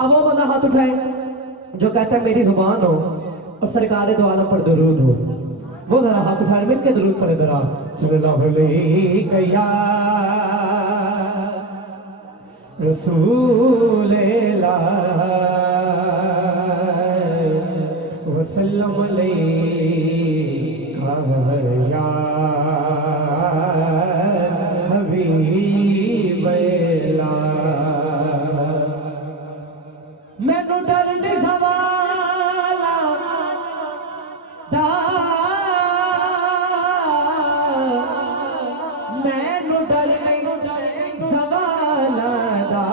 अब वो बंदा हाथ उठाए जो कहता है मेरी जुबान हो और सरकार दो आलम पर दरूद हो। वो जरा हाथ उठाए मिलके दरूद पढ़े जरा। सल्लल्लाहु अलैहि या रसूल अल्लाह वसल्लम अलैका या हबीब अल्लाह। मैनू डर नहीं सवाला दा, मैनू डर नहीं सवाला दा,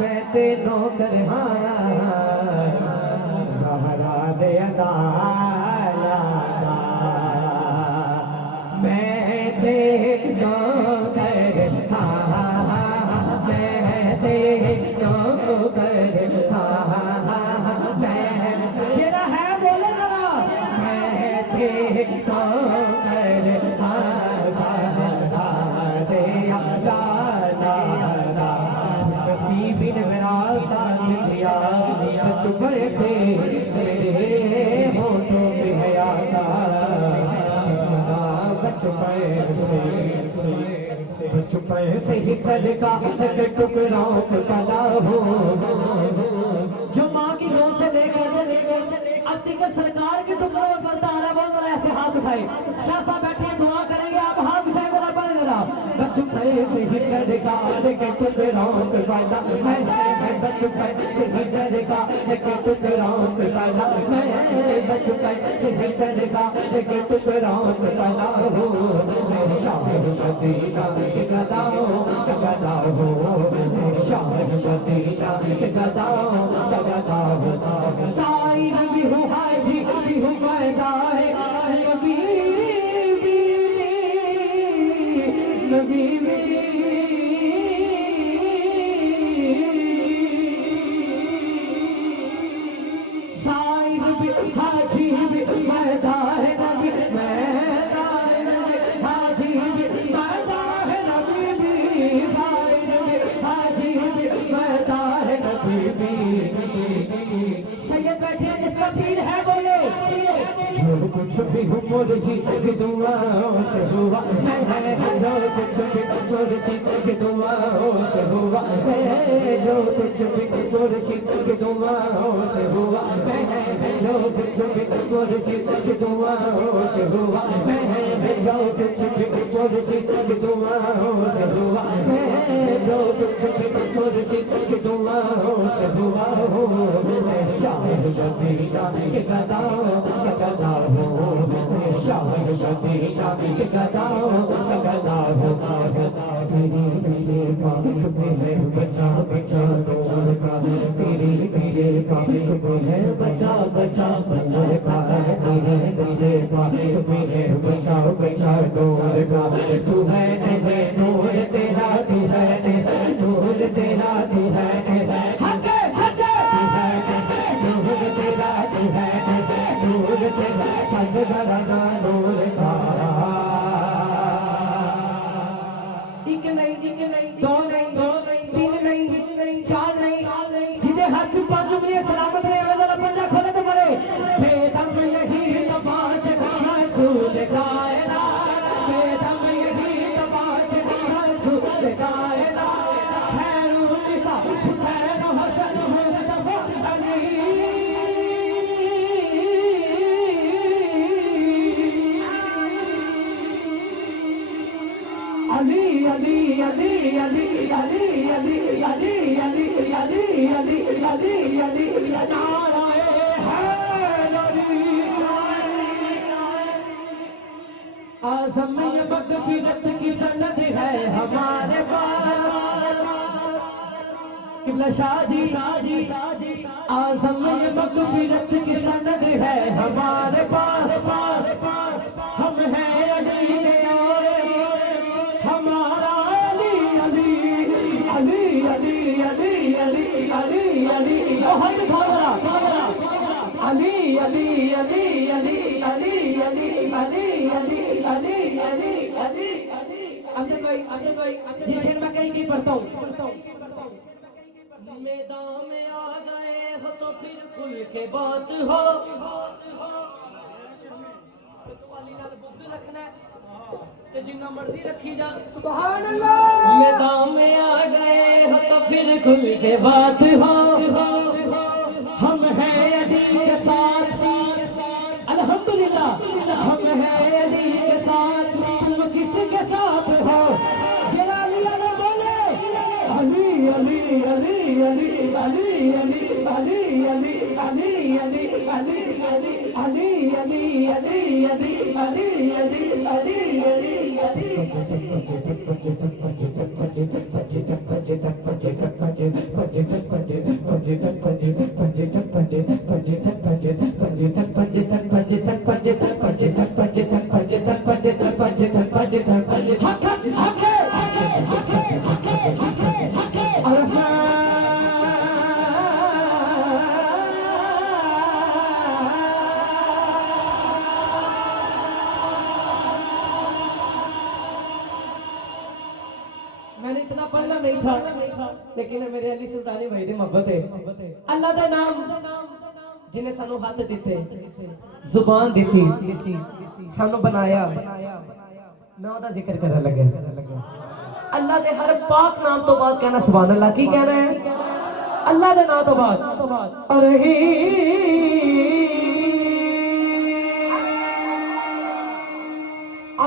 मैं ते नौकर सहारा दे अदाला दा, मैं ते नौकर पैसे ही सदका सद टुकड़ों को तला हो। जो माँ की गोद से लेकर अतिकर सरकार के टुकड़ों में पलता आ रहा है वो जरा ऐसे हाथ उठाए। शाह साहब बैठे दुआ करेंगे आप हाथ उठाए जरा पढ़े जरा। बच्चों पैसे ही सदका सद टुकड़ों को तला मैं, बच्चों पैसे ही सदका सद टुकड़ों को तला मैं, बच्चों पैसे ही सदका सद टुकड़ों को तला हो। शाह सदी शाह के सदाओ तगदा हो, शाह सदी शाह के सदाओ तगदा हो। साई भी हो हाजी भी हो जाए नबी नबी साई भी हाजी भी जाए नबी कुछ भी हो मुर्शी की दुआओं से हुआ है, जो कुछ भी मुर्शी की दुआओं से हुआ है, जो कुछ भी मुर्शी की दुआओं से हुआ है, जो कुछ भी मुर्शी की दुआओं से हुआ है, जो कुछ भी मुर्शी की दुआओं से हुआ है, जो कुछ भी मुर्शी की दुआओं से हुआ हो। शाह सदी शाह के सदाओ तगदा हो, शाह सदी शाह के सदाओ तगदा हो। तेरी तेरे पाक में है बचा बचा बचा का, तेरी तेरे पाक में है बचा बचा बचा का, तेरे तेरे पाक में है बचा बचा डोर का। तू है नूर तेरा, तू है नूर तेरा, तू है एक नहीं दो नहीं तीन नहीं चार नहीं सीधे हाथ पांच उंगलियां सलामत रहे। अगर पंजा खोले तो बड़े बेदम यही नमाज सूझ जाएगा, बेदम यही नमाज सूझ जाएगा। खैरुन्निसा हुसैन हसन मुस्तफा अली, अली अली अली अली अली अली अली अली अली अली अली अली नाराए आज़म ये मग़फ़िरत की सनद है हमारे पास। किबला शाह जी आज़म ये मग़फ़िरत की सनद है हमारे पास। हम हैं अली के हमारा अली अली अली अली अली अली अली अली बहुत भावरा अली अली अली अली अली अली अली अली अली अली अली। अमजद भाई ये शेर मैं कहीं पढ़ता हूँ। मैदान में आ गए हो तो फिर खुल के बात हो रखना है जिन्ना मर्जी रखी जा सुभान अल्लाह मैदान में आ गए हो तो फिर खुल के बात हो हम हैं अली के साथ अल्हम्दुलिल्लाह हम हैं अली के साथ तुम किसके साथ हो जरा अली बोले अली अली अली अली अली अली अली अली अली अली अली अली अली अली अली अली अली अली अली मैंने इतना पढ़ना नहीं था लेकिन मेरे अली सुल्तानी भाई दी मोहब्बत है अल्लाह का नाम जिन्हें सानू हाथ दिते जुबान दी सानू बनाया मैं ओदा जिक्र करने लगे अल्लाह के हर पाक नाम तो बाद कहना सुभान अल्लाह की कहना है अल्लाह के नाम तो बाद अरे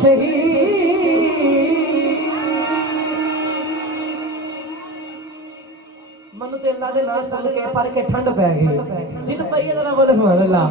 शहीद मनु ते अल्लाह दे नाम सुन के पर के ठंड पै गई जिन पई जरा बोले सुभान अल्लाह